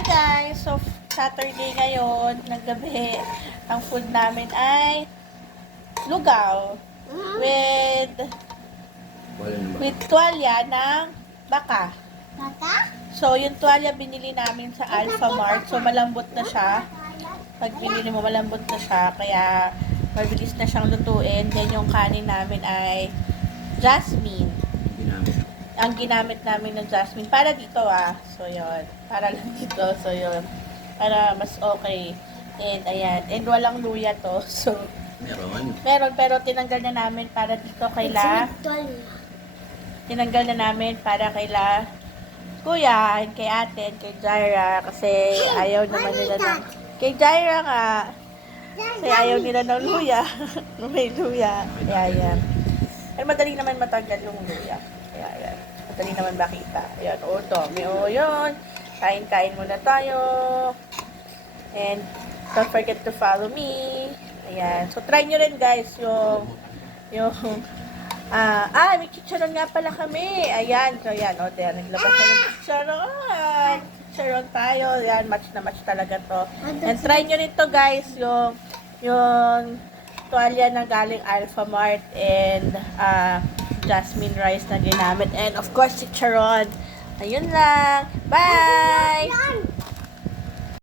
Hi guys! So, Saturday ngayon, ng gabi, ang food namin ay lugaw with tuwalya ng baka. Baka? So, yung tuwalya binili namin sa Alpha Mart. So, malambot na siya. Pag binili mo, malambot na siya. Kaya, mabilis na siyang lutuin. Then, yung kanin namin ay jasmine. Ang ginamit namin ng jasmine. Para dito So, yun. Para lang dito. So, yun. Para mas okay. And, ayan. And, walang luya to. So, meron. Pero, tinanggal na namin para dito kay La. Tinanggal na namin para kay La Kuya, and kay ate, and kay Jaira. Kasi, ayaw naman nila ng... Kay Jaira nga. Kasi ayaw nila ng luya. May luya. Kaya, ayan. Pero, madali naman matanggal yung luya. Kaya, ayan. Madali naman makita. Ayan, dami. Yun. Kain-kain muna tayo. And, don't forget to follow me. Ayan. So, try nyo rin, guys, may chicharon nga pala kami. Ayan. So, ayan. There. Naglabas na ng chicharon. Chicharon tayo. Ayan. Match na match talaga to. And, try nyo rin to, guys, yung tuwalya na galing Alpha Mart and, jasmine rice na ginamit. And, of course, chicharon. Ayun lang. Bye!